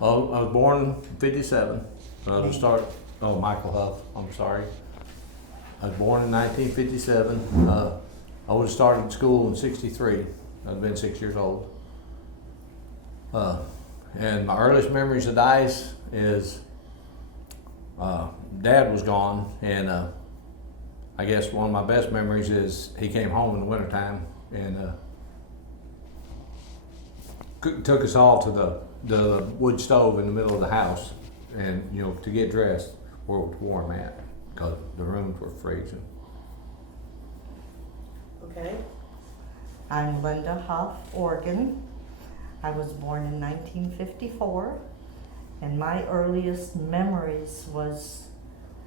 Oh, I was born in '57. Michael Huff, I'm sorry. I was born in 1957. I would have started school in '63. I'd been 6 years old. And my earliest memories of Dice is Dad was gone, and I guess one of my best memories is he came home in the wintertime and took us all to the wood stove in the middle of the house, and to get dressed where it was warm at, because the rooms were freezing. Okay. I'm Linda Huff, Oregon. I was born in 1954, and my earliest memories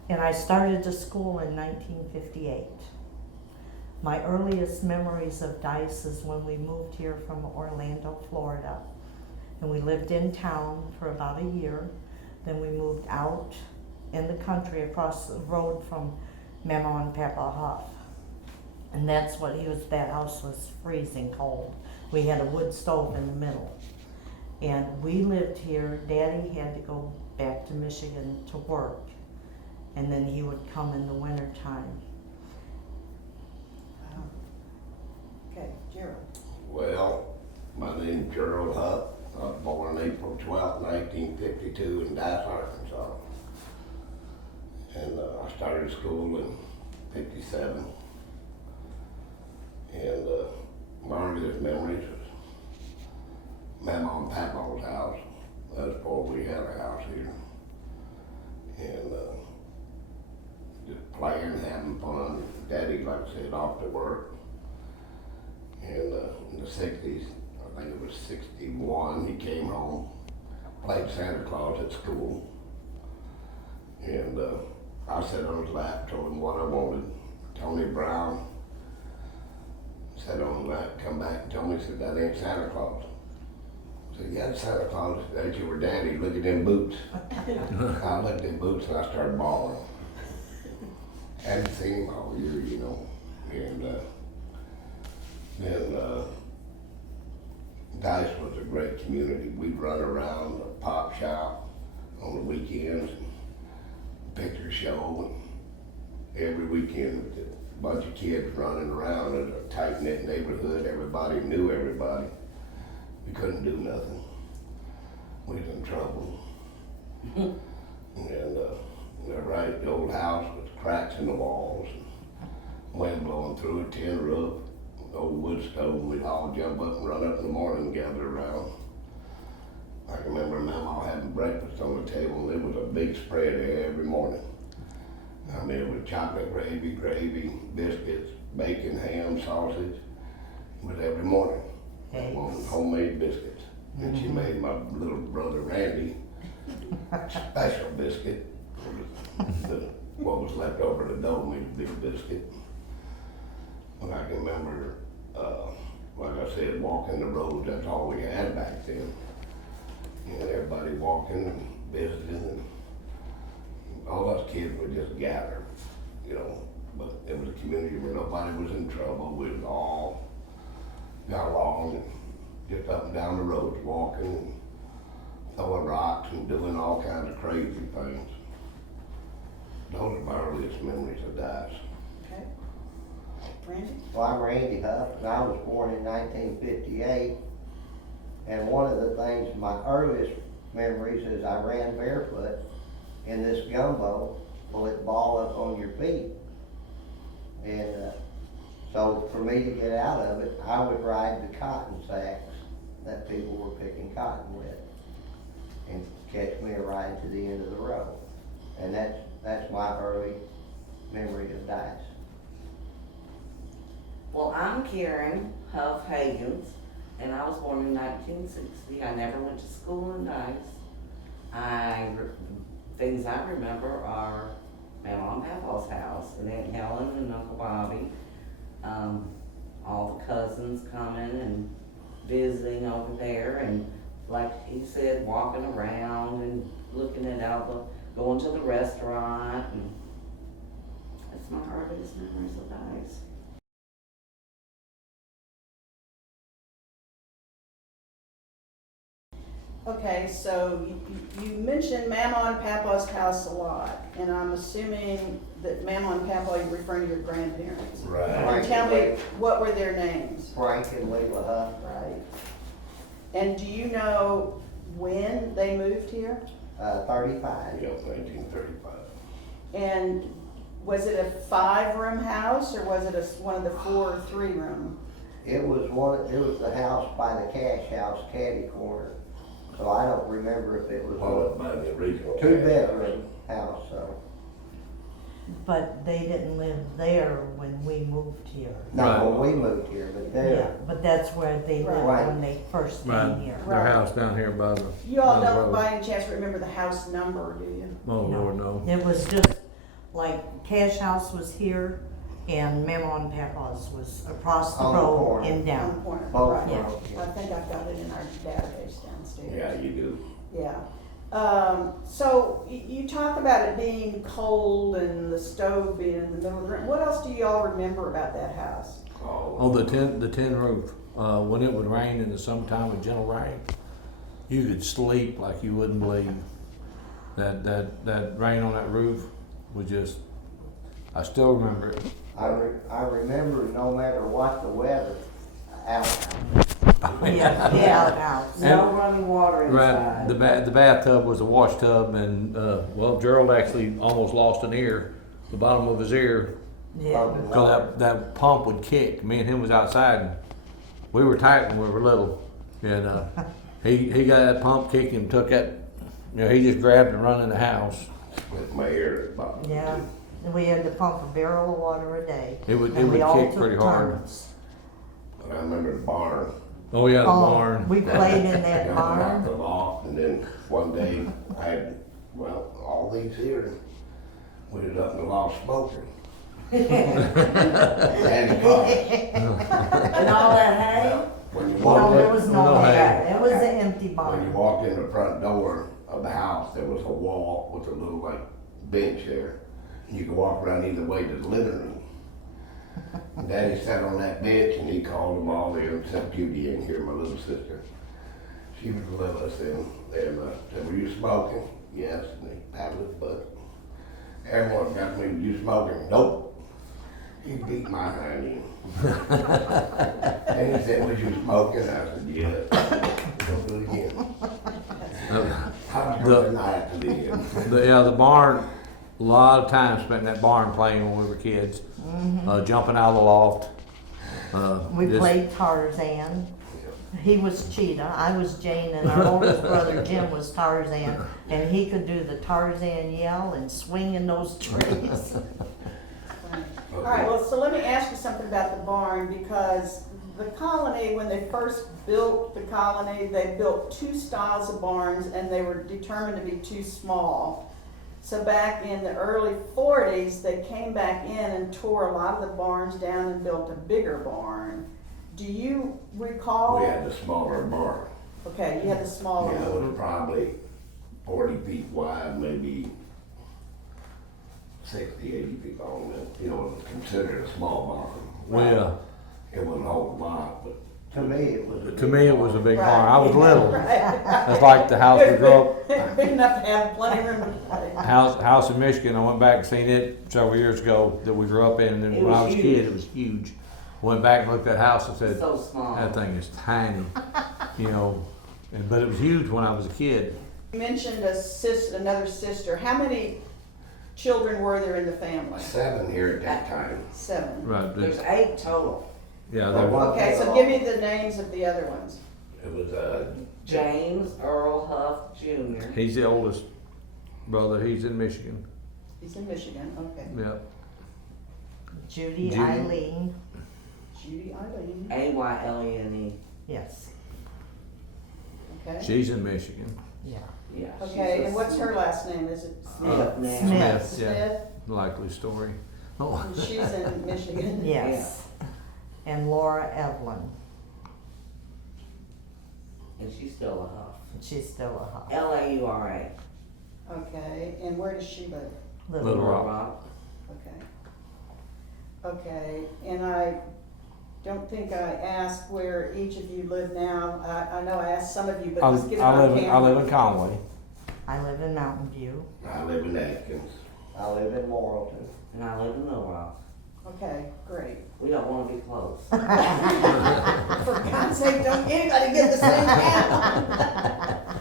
and I started to school in 1958. My earliest memories of Dice is when we moved here from Orlando, Florida, and we lived in town for about a year. Then we moved out in the country across the road from Mama and Papa Huff. And that house was freezing cold. We had a wood stove in the middle. And we lived here. Daddy had to go back to Michigan to work. And then he would come in the winter time. Okay, Gerald. Well, my name's Gerald Huff. I was born April 12th, 1952 in Dice, Arkansas. And I started school in '57. And my earliest memories was Mama and Papa's house. That's before we had a house here. And just playing, having fun. Daddy, like I said, off to work. And in the '60s, I think it was '61, he came home, played Santa Claus at school. And I sat on his lap, told him what I wanted. Tony Brown sat on his lap, come back and told me, he said, that ain't Santa Claus. I said, yeah, it's Santa Claus. That's your daddy, look at them boots. I looked at them boots and I started bawling. Hadn't seen him all year, And then Dice was a great community. We'd run around the pop shop on the weekends, and picture show, and every weekend with a bunch of kids running around. It was a tight-knit neighborhood. Everybody knew everybody. We couldn't do nothing. We was in trouble. And they're right, the old house with cracks in the walls, and wind blowing through a tin roof. Old wood stove, we'd all jump up and run up in the morning and gather around. I can remember Mama having breakfast on the table, and there was a big spread every morning. I mean, it was chocolate gravy, biscuits, bacon, ham, sausage. It was every morning. That woman homemade biscuits. And she made my little brother Randy special biscuit. What was left over the dough made a big biscuit. And I can remember, like I said, walking the roads, that's all we had back then. Everybody walking and visiting, and all us kids would just gather, but it was a community where nobody was in trouble. We was all got along and just up and down the roads, walking and throwing rocks and doing all kinds of crazy things. Those are my earliest memories of Dice. Okay. Randy? Well, I'm Randy Huff, and I was born in 1958. And one of the things, my earliest memories is I ran barefoot in this gumbo, with ball up on your feet. And so for me to get out of it, I would ride the cotton sacks that people were picking cotton with and catch me a ride to the end of the road. And that's my early memory of Dice. Well, I'm Karen Huff Hagens, and I was born in 1960. I never went to school in Dice. Things I remember are Mama and Papa's house, and Aunt Helen and Uncle Bobby. All the cousins coming and visiting over there, and like he said, walking around and looking at going to the restaurant, and that's my earliest memories of Dice. Okay, so you mentioned Mama and Papa's house a lot, and I'm assuming that Mama and Papa, you're referring to your grandparents. Right. And tell me, what were their names? Frank and Leila Huff. Right. And do you know when they moved here? 35. Yeah, 1935. And was it a 5-room house, or was it one of the 4 or 3-room? It was the house by the cash house, caddy corner. So I don't remember if it was Well, by the original. a 2-bedroom house, so. But they didn't live there when we moved here. No, when we moved here, but Yeah, there, but that's where they lived Right. when they first came Right. here. Their Right. house down here by the. You all by the don't road. by any chance remember the house number, do you? Oh, Lord, no. It was just like Cash House was here and Mama and Papa's was across the On the road corner. and On the down. corner, both right. Yeah. were, I think I've got it in our database downstairs. Yeah, you do. Yeah. So you talk about it being cold and the stove being in the middle of the room. What else do y'all remember about that house? Oh, the tin roof. When it would rain in the summertime with gentle rain, you could sleep like you wouldn't believe. That rain on that roof was just, I still remember it. I remember no matter what the weather, out. Yeah, the outhouse. No running water Right, inside. the bathtub was a wash tub, and well, Gerald actually almost lost an ear, the bottom of his ear, Yeah. because that pump would kick. Me and him was outside, and we were tight when we were little, and he got that pump kicking and took that, he just grabbed and run in the house. With my ear at the bottom. Yeah, and we had to pump a barrel of water a day. It would And we all kick took pretty hard. turns. But I remember the barn. Oh yeah, the Oh, barn. we played in that Down off barn. the loft, and then one day I had, well, all these here, we was up in the loft smoking. And And all that hay? when you No, walked there in, was No no hay. hay. It was an empty when you barn. walked in the front door of the house, there was a wall with a little like bench there. You could walk around either way to the living room. And Daddy sat on that bench and he called them all there, except Judy in here, my little sister. She was with us and said, were you smoking? Yes, and he patted his butt. Everyone got me, you smoking? Nope. He beat my hind end. And he said, was you smoking? I said, yes. Don't do it again. I was going tonight to the end. The barn, a lot of time spent in that barn playing when we were kids, jumping out of the loft. We just- played Tarzan. He was Cheetah, I was Jane, and our oldest brother Jim was Tarzan. And he could do the Tarzan yell and swing in those trees. All right, well, so let me ask you something about the barn, because the colony, when they first built the colony, they built 2 styles of barns, and they were determined to be too small. So back in the early 40s, they came back in and tore a lot of the barns down and built a bigger barn. Do you recall? We had the smaller barn. Okay, you had the smaller Yeah, it one. was probably 40 feet wide, maybe 60, 80 feet long. You know, it was considered a small barn. Well, It wasn't a whole lot, but To me, it was. to me, it was a big Right. barn. I was little. Right. That's like the house we grew up, Big enough to have plenty of room to play. house in Michigan. I went back and seen it several years ago that we grew up in, and then It when I was was a huge. kid, it was huge. Went back and looked at that house and said, So small. that thing is tiny, but it was huge when I was a kid. You mentioned another sister. How many children were there in the family? 7 here at that time. 7. Right, There's 8 total. yeah, Well, they were. Okay, so give me the names of the other ones. It was James Earl Huff Jr. He's the oldest brother. He's in Michigan. He's in Michigan, okay. Yeah. Judy Judy. Eileen, Judy Eileen, Aylene. yes, okay. She's in Michigan. yeah. Yeah. Okay, and what's her last name? Is it Smith now. Smith. Yeah. Smith? Likely story. Oh. And she's in Michigan. Yes. And Laura Evelyn, And she's still a Huff. she's still a Huff. Laura. Okay, and where does she live? Little Rock. Okay. Okay, and I don't think I asked where each of you live now. I know I asked some of you, but I, let's get it I on live camera. in Conway. I live in Mountain View. I live in Atkins. I live in Morrilton. And I live in Little Rock. Okay, great. We don't wanna be close. For God's sake, don't anybody get the same town.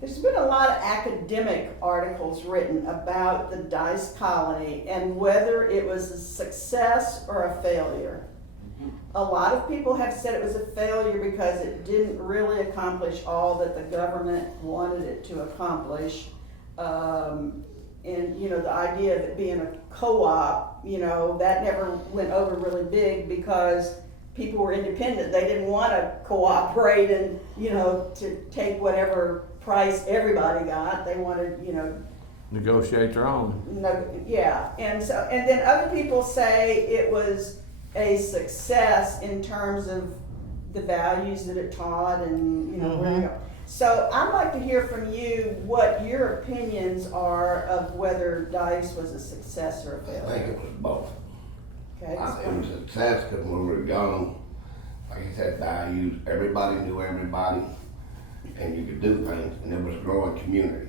There's been a lot of academic articles written about the Dice Colony and whether it was a success or a failure. A lot of people have said it was a failure because it didn't really accomplish all that the government wanted it to accomplish. And, you know, the idea of it being a co-op, you know, that never went over really big because people were independent. They didn't want to cooperate and, you know, to take whatever price everybody got. They wanted, you know, Negotiate their own. no, yeah. And so, and then other people say it was a success in terms of the values that it taught and, you know, where to go. So I'd like to hear from you what your opinions are of whether DICE was a success or a I think failure. it was both. Okay, It was a success because when we were young, like you said, values, everybody knew everybody, and you could do things, and it was a growing community.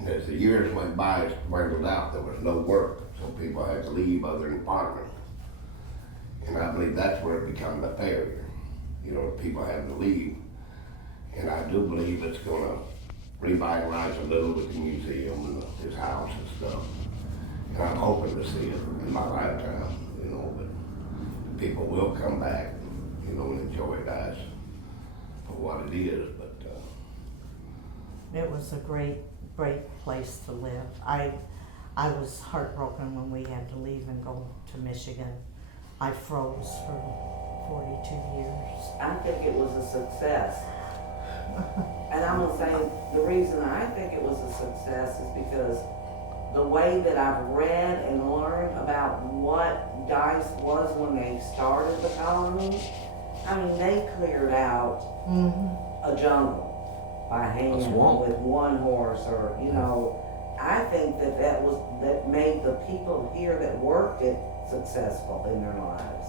And as the years went by, it dwindled out, there was no work, so people had to leave other than partnering. And I believe that's where it became a failure, you know, people having to leave. And I do believe it's gonna revitalize a little with the museum and his house and stuff. And I'm hoping to see it in my lifetime, you know, but people will come back, you know, and enjoy that for what it is, but, It was a great, great place to live. I was heartbroken when we had to leave and go to Michigan. I froze for 42 years. I think it was a success. And I'm gonna say, the reason I think it was a success is because the way that I've read and learned about what DICE was when they started the colony, I mean, they cleared out a jungle by hand swamp. with one horse, or, you know, I think that made the people here that worked it successful in their lives.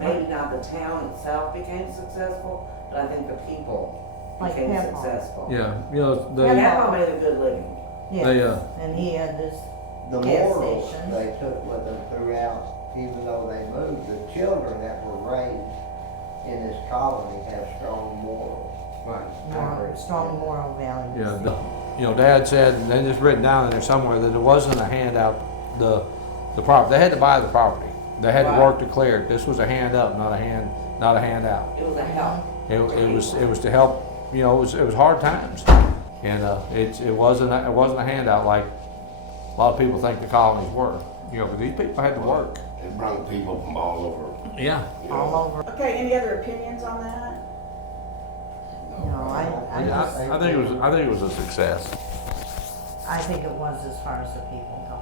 Maybe not the town itself became successful, but I think the people Like became Pepper. successful. Yeah, you know, Yeah. they, Papa made a good living. Yes, They, and he had this, The Gas morals station. they took with them throughout, even though they moved, the children that were raised in this colony have strong morals. Right. strong moral values. yeah, you know, Dad said, and then it's written down in there somewhere, that it wasn't a handout, the property, they had to buy the property. They had to Right. work to clear it. This was a hand up, not a handout. It was a help. It was to help, you know, it was hard times. And, it wasn't a handout like a lot of people think the colonies were. You know, but these people had to work. it brought people from all over, Yeah. you know. All over. Okay, any other opinions on that? No, I just, I think it was a success. I think it was as far as the people go.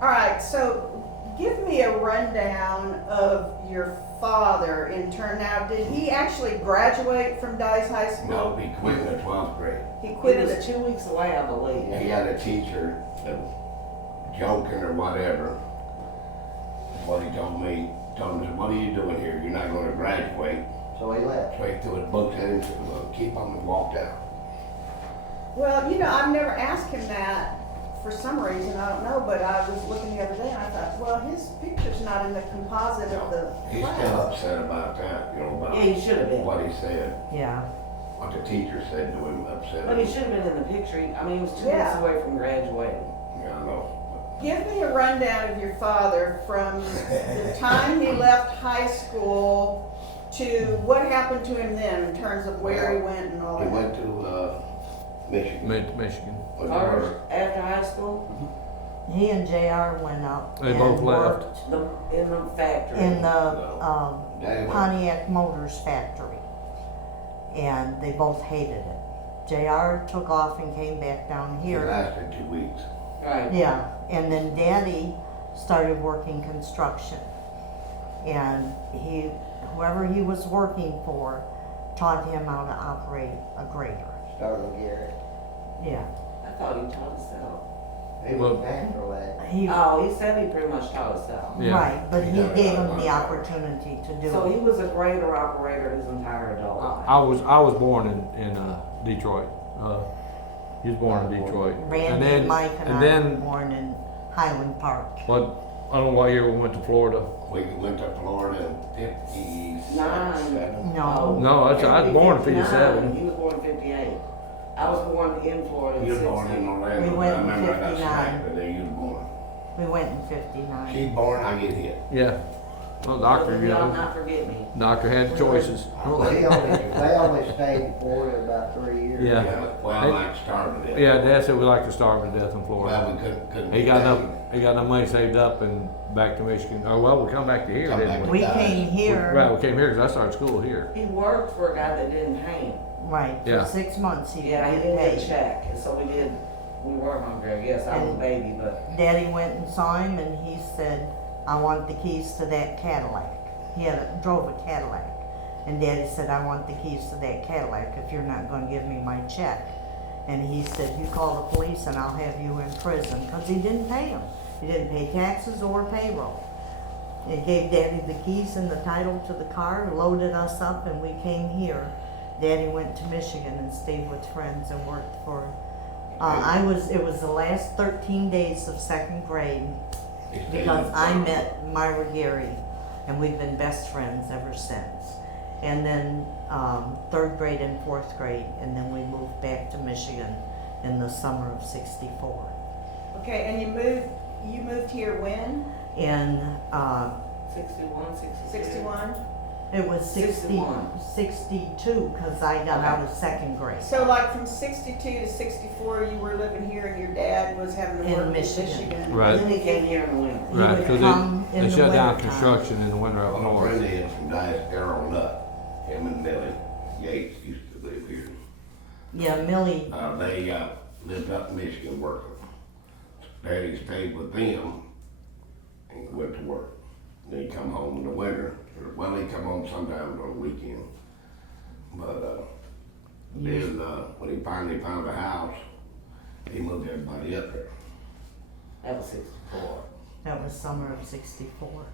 All right, so give me a rundown of your father in turn. Now, did he actually graduate from Dice High School? No, he quit in the 12th grade. He It quit was 2 weeks away, I believe. He had a teacher that was joking or whatever. What he told me, what are you doing here? You're not gonna graduate. So he left. So he threw his books at him, said, well, keep on, and walked out. Well, you know, I've never asked him that for some reason, I don't know, but I was looking the other day and I thought, well, his picture's not in the composite of the He's still class. upset about that, you know, Yeah, he should have been. what he said, Yeah, what the teacher said to him, upset But he him. should have been in the picture. I mean, he was 2 Yeah. weeks away from graduating. Yeah, I know. Give me a rundown of your father from the time he left high school to what happened to him then in terms of where he went and all He that. went to, Michigan. Michigan. Was Or after high school, he and JR went up They and both left. worked in the factory. in the Daddy went- Pontiac Motors factory, and they both hated it. JR took off and came back down He here. lasted 2 weeks. Right. Yeah, and then Daddy started working construction, and whoever he was working for taught him how to operate a grader. Started Garrett. Yeah, I thought he taught himself. He Well- was natural at it. He, Oh, he said he pretty much taught himself. Yeah. right, but he Yeah. gave him the opportunity to do So he it. was a grader operator his entire adult life. I was born in Detroit. He was born in Detroit. Randy and Mike and and I were then born in Highland Park. what? I don't know what year we went to Florida. We went to Florida in 57. No. No, I was born in 59. '57. He was born in 58. I was born in Florida in You were born 60. in Orlando. We went I in remember I got 59. smacked the day you were born. We went in 59. She's born, I get hit. Yeah. Well, doctor, you Y'all know, not forget me. doctor had choices. They only stayed in Florida about 3 years. Yeah. Well, like starved to death. Yeah, Dad said we like to starve to death in Well, Florida. we couldn't. He get got that. enough. He got enough money saved up and back to Michigan. Oh well, we come back to here, Come didn't back we? We came here, Right, we came here because I started school here. He worked for a guy that didn't pay him. right, Yeah. for 6 months he Yeah, he didn't didn't get a pay. check, and so we were hungry, yes, I was a And- baby, but Daddy went and saw him and he said, I want the keys to that Cadillac. He drove a Cadillac. And Daddy said, I want the keys to that Cadillac if you're not gonna give me my check. And he said, you call the police and I'll have you in prison, because he didn't pay them. He didn't pay taxes or payroll. He gave Daddy the keys and the title to the car, loaded us up, and we came here. Daddy went to Michigan and stayed with friends and worked for, it was the last 13 days of second grade, He stayed because in I Florida. met Myra Gary, and we've been best friends ever since. And then third grade and fourth grade, and then we moved back to Michigan in the summer of '64. Okay, and you moved here when? In 61, 62. 61? it was 61. 62, because I got out of second grade. So like from 62 to 64, you were living here and your dad was having to In work in Michigan. Michigan? Right. And then he came here in the winter. He Right, would because come in they the shut down wintertime. construction in the winter up Well, north. Brenda is from Dice Arrow Nut. Him and Millie Yates used to live here. Yeah, Millie, They lived up in Michigan working. Daddy stayed with them and went to work. Then he come home in the winter. Well, he come home sometimes on the weekend. But then when he finally found a house, he moved everybody up there. That was 64. that was summer of '64.